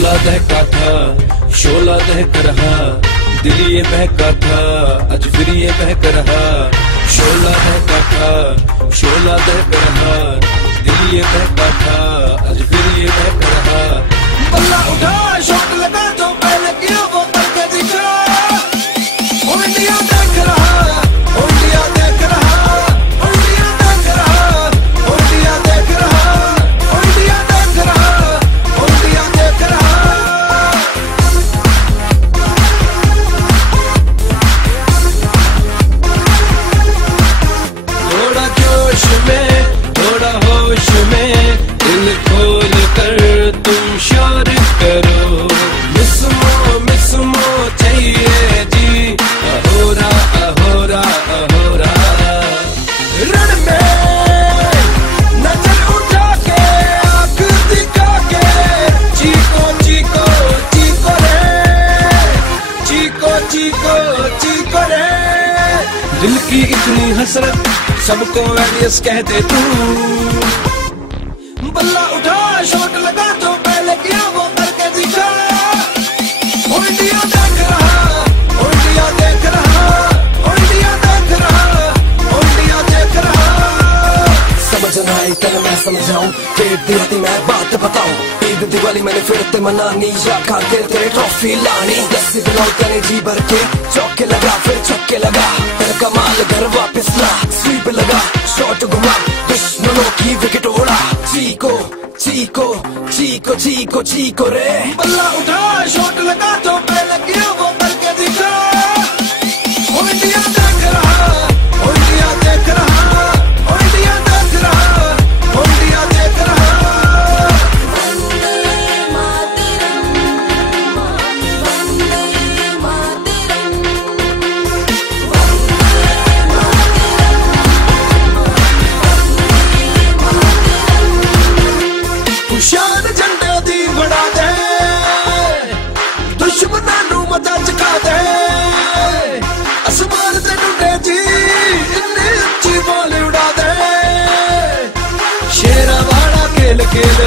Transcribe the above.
शोला दहका था, शोला दहक रहा, दिल ये बहका था, आज फिर ये बहक रहा। शोला दहका था, शोला दहक रहा, दिल ये बहका था, आज फिर ये बहक रहा। बल्ला उठा, शॉट लगा तो पहले किया वो करके दिखा। ओ इंडिया देख रहा, ओ इंडिया देख रहा, ओ इंडिया देख रहा, ओ इंडिया देख रहा, ओ इंडिया देख रहा, ओ इंडिया देख रहा। थोड़ा जोश में, थोड़ा होश में, दिल खोल कर तुम शोर करो। मिसमो चाहिए जी, अहोरा अहोरा अहोरा। रण में नजर उठा के, आंख दिखा के, चीको चीको चीको रे, चीको चीको चीको रे। दिल की इतनी हसरत सबको वेरियस कहते तू। बल्ला उठा, शॉट लगा तो पहले किया वो करके दिखा। ओ इंडिया देख रहा, ओ इंडिया देख रहा, ओ इंडिया देख रहा, ओ इंडिया देख रहा। समझना है कल मैं समझाऊं, पेट दिया थी मैं बात बताऊं। ईद दिवाली मैंने फिर ते मनानी, या खाते तेरे ट्रॉफी लानी। लस्सी पिलाओ तने जी भर के, चौके लगा फिर छक्के लगा, तेरा कमाल घर वापस ला। स्वीप लगा, शॉट घुमा, दुश्मनों की विकेट उड़ा। चीको चीको चीको चीको चीको रे। बल्ला उठा, शॉट लगा तो पहले किया वो करके दिखा। ओ इंडिया देख रहा, ओ इंडिया देख रहा, ओ इंडिया देख रहा, ओ इंडिया देख रहा। शान झंडे दी बढ़ा दे, दुश्मनां नूं मजा चखा दे। आसमान ते ढूंढे जी, इन्नी उच्ची बॉल उड़ा दे। शेरा वाला खेल खेल